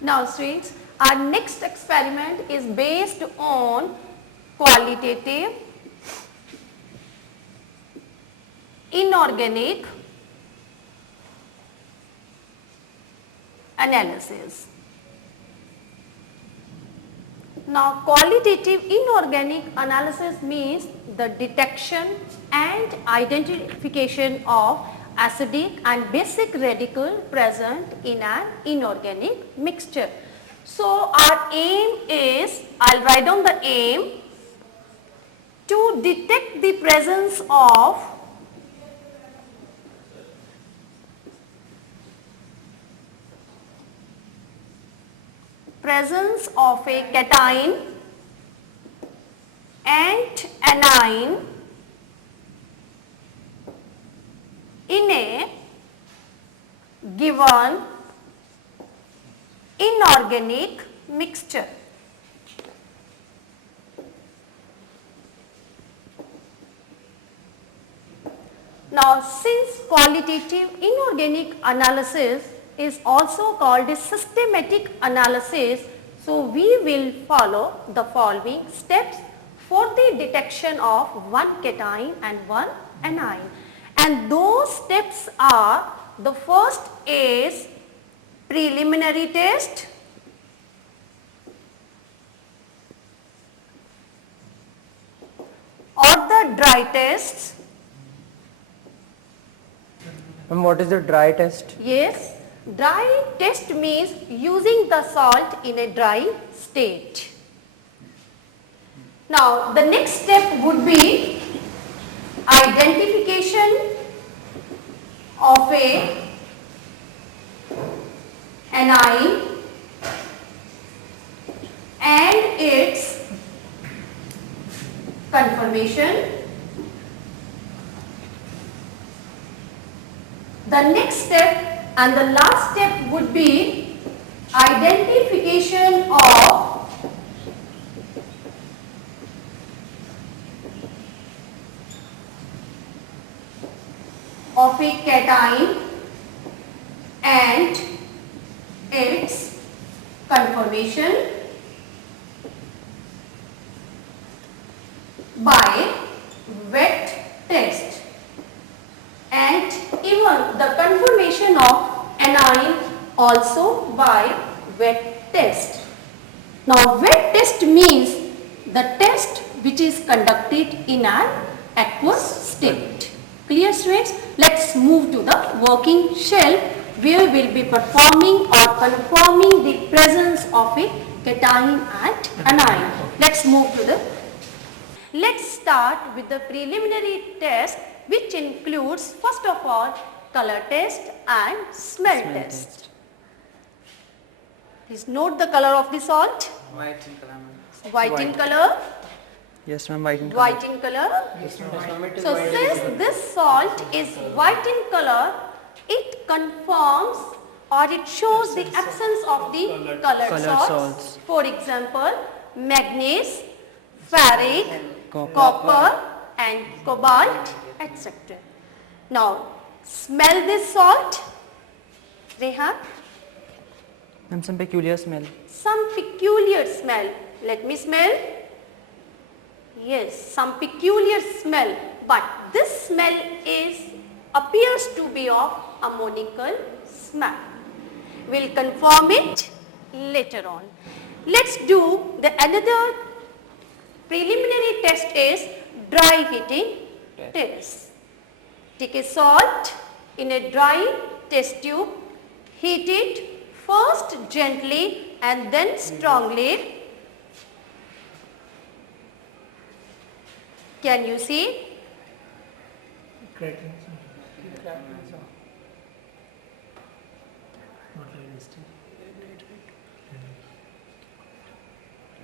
Now students, our next experiment is based on qualitative inorganic analysis. Now qualitative inorganic analysis means the detection and identification of acidic and basic radical present in an inorganic mixture. So our aim is, I'll write down the aim, to detect the presence of a cation and anion in a given inorganic mixture. Now, since qualitative inorganic analysis is also called a systematic analysis, so we will follow the following steps for the detection of one cation and one anion. And those steps are, the first is preliminary test, or the dry test. And what is the dry test? Yes, dry test means using the salt in a dry state. Now, the next step would be identification of a anion and its conformation. The next step and the last step would be identification of a cation and its conformation by wet test, and even the conformation of anion also by wet test. Now, wet test means the test which is conducted in an aqueous state. Clear students? Let's move to the working shell where we will be performing or confirming the presence of a cation and anion. Let's move to the. Let's start with the preliminary test, which includes first of all color test and smell test. Please note the color of the salt. White in color. White in color. Yes ma'am, white in color. White in color. Yes ma'am. So since this salt is white in color, it confirms or it shows the absence of the colored salts. For example, manganese, ferric, copper and cobalt, etc. Now, smell this salt. Rehan? Ma'am, some peculiar smell. Some peculiar smell. Let me smell. Yes, some peculiar smell, but this smell appears to be of ammonical smell. We'll confirm it later on. Let's do the another preliminary test is dry heating test. Take a salt in a dry test tube, heat it first gently and then strongly. Can you see?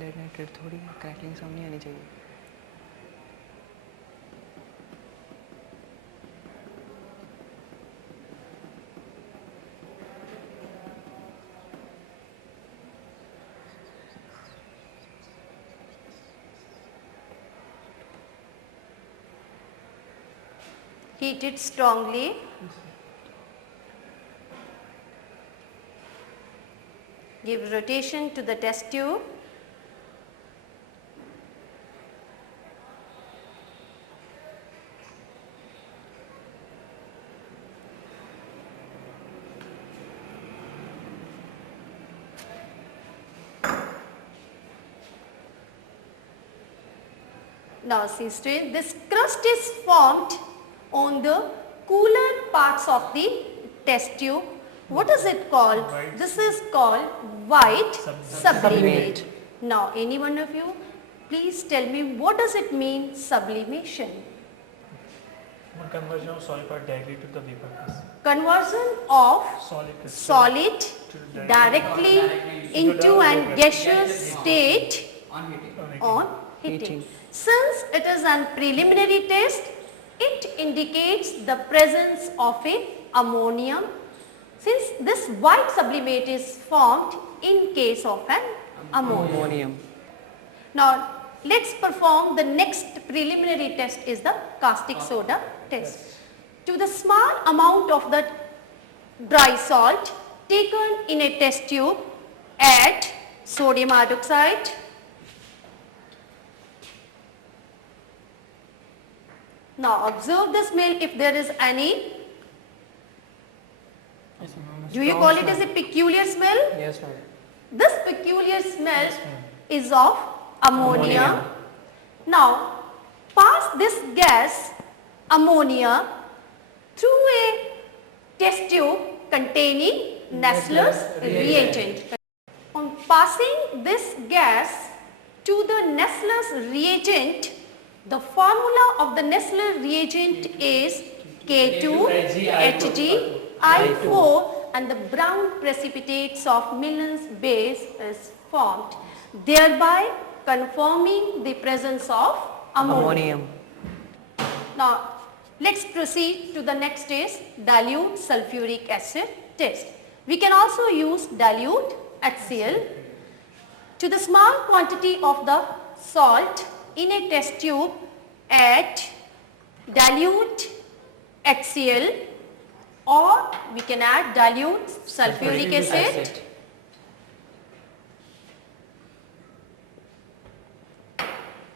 Lead nitrate थोड़ी crackling sound नहीं आनी चाहिए. Heat it strongly. Give rotation to the test tube. Now see students, this crust is formed on the cooler parts of the test tube. What is it called? This is called white sublimate. Now any one of you, please tell me what does it mean sublimation? Conversion of solid part directly to the vapor phase. Conversion of solid directly into an gaseous state on heating. Since it is a preliminary test, it indicates the presence of a ammonium. Since this white sublimate is formed in case of an ammonium. Now let's perform the next preliminary test is the caustic soda test. To the small amount of the dry salt taken in a test tube, add sodium hydroxide, now observe the smell if there is any. Do you call it as a peculiar smell? Yes, ma'am. This peculiar smell is of ammonia. Now pass this gas ammonia through a test tube containing Nessler's reagent. On passing this gas to the Nessler's reagent, the formula of the Nessler reagent is K2HgI4 and the brown precipitates of Millen's base is formed, thereby confirming the presence of ammonium. Now let's proceed to the next test, dilute sulfuric acid test. We can also use dilute HCl. To the small quantity of the salt in a test tube, add dilute HCl or we can add dilute sulfuric acid.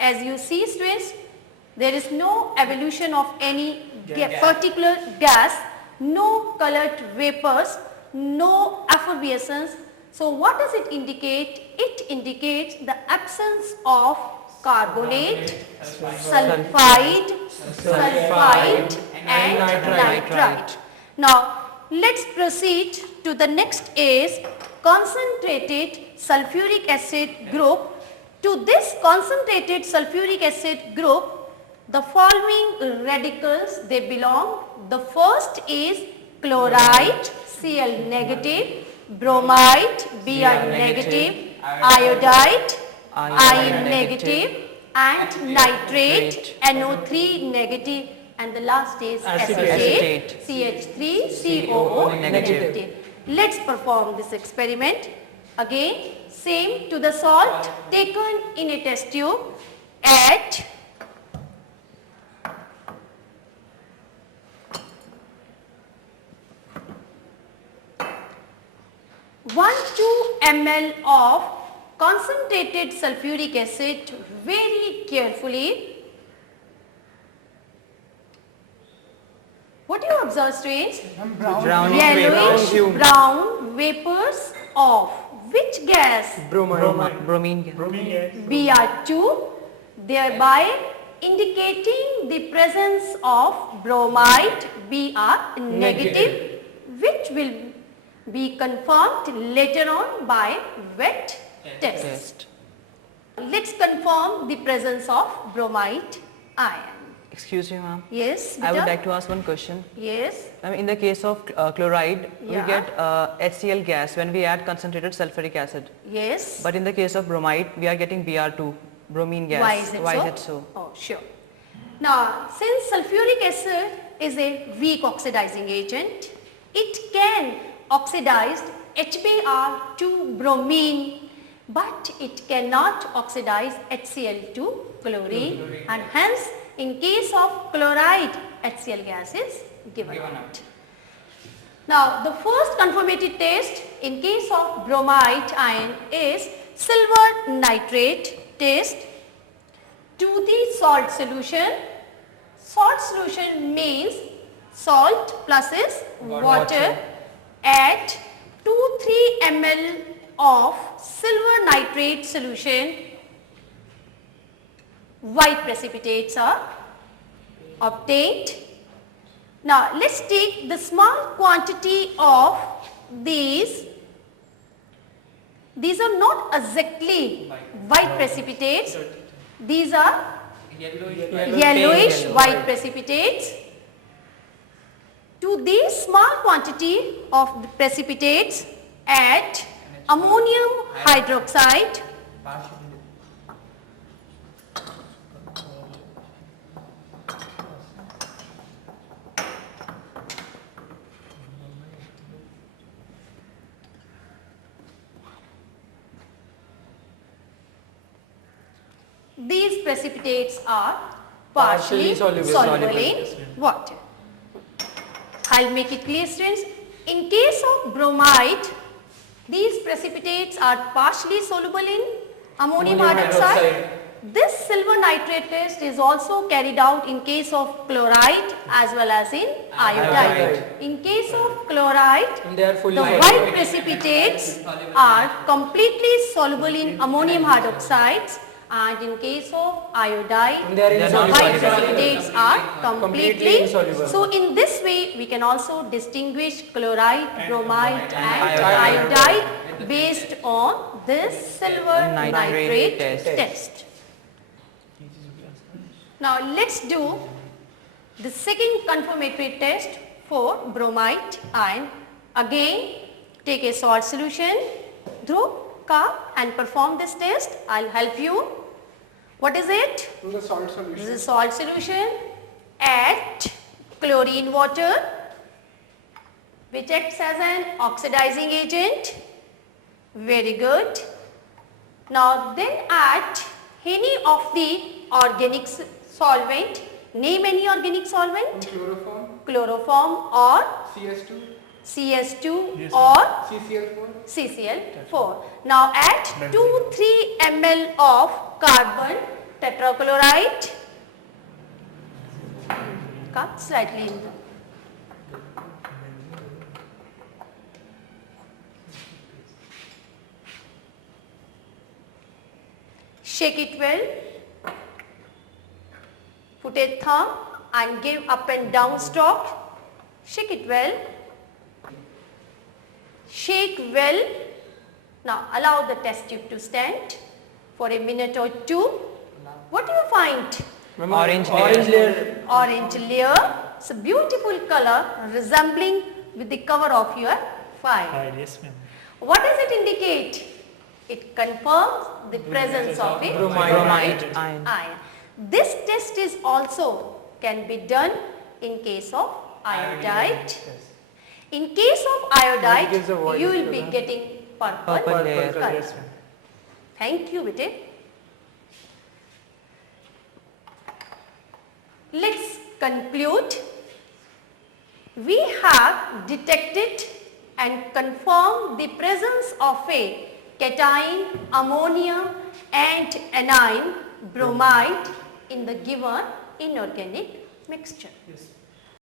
As you see students, there is no evolution of any particular gas, no colored vapors, no effervescence. So what does it indicate? It indicates the absence of carbonate, sulfide and nitrite. Now let's proceed to the next is concentrated sulfuric acid group. To this concentrated sulfuric acid group, the following radicals they belong. The first is chloride Cl negative, bromide Br negative, iodide I negative and nitrate NO3 negative, and the last is acetate CH3COO negative. Let's perform this experiment. Again, same to the salt taken in a test tube, add 1-2 ml of concentrated sulfuric acid very carefully. What do you observe students? Yellowish brown vapors of which gas? Bromine gas. Br2, thereby indicating the presence of bromide Br negative, which will be confirmed later on by wet test. Let's confirm the presence of bromide ion. Excuse me, ma'am. Yes, I would Beta? like to ask one question. Yes. I mean, in the case of chloride, Yeah. we get HCl gas when we add concentrated sulfuric acid. Yes. But in the case of bromide, we are getting Br2, bromine gas. Why is it so? Oh, sure. Now, since sulfuric acid is a weak oxidizing agent, it can oxidize HBr to bromine, but it cannot oxidize HCl to chlorine, and hence in case of chloride HCl gas is given out. Now, the first confirmatory test in case of bromide ion is silver nitrate test to the salt solution. Salt solution means salt plus is water. Add 2-3 ml of silver nitrate solution. White precipitates are obtained. Now, let's take the small quantity of these. These are not exactly white precipitates. These are yellowish white precipitates. To these small quantity of the precipitates, add ammonium hydroxide, these precipitates are partially soluble in water. I'll make it clear, students. In case of bromide, these precipitates are partially soluble in ammonium hydroxide. This silver nitrate test is also carried out in case of chloride as well as in iodide. In case of chloride, the white precipitates are completely soluble in ammonium hydroxides, and in case of iodide, the white precipitates are completely insoluble. So in this way, we can also distinguish chloride, bromide and iodide based on this silver nitrate test. Now let's do the second confirmatory test for bromide ion. Again, take a salt solution, Dhruv, cup and perform this test. I'll help you. What is it? The salt solution. This is salt solution. Add chlorine water, which acts as an oxidizing agent. Very good. Now then add any of the organic solvent. Name any organic solvent. Chloroform, Chloroform or CS2, CS2 Yes, or CCl4, CCl4. Now add 2-3 ml of carbon tetrachloride. Cut slightly in. Shake it well. Put a thumb and give up and down stroke. Shake it well. Shake well. Now allow the test tube to stand for a minute or two. What do you find? Orange layer. Orange layer. It's a beautiful color resembling with the cover of your file. Yes, ma'am. What does it indicate? It confirms the presence of a Bromide ion. This test is also can be done in case of iodide. In case of iodide, you will be getting purple layer. color. Yes, ma'am. Thank you, Vijay. Let's conclude. We have detected and confirmed the presence of a cation, ammonia and anion bromide in the given inorganic mixture. Yes.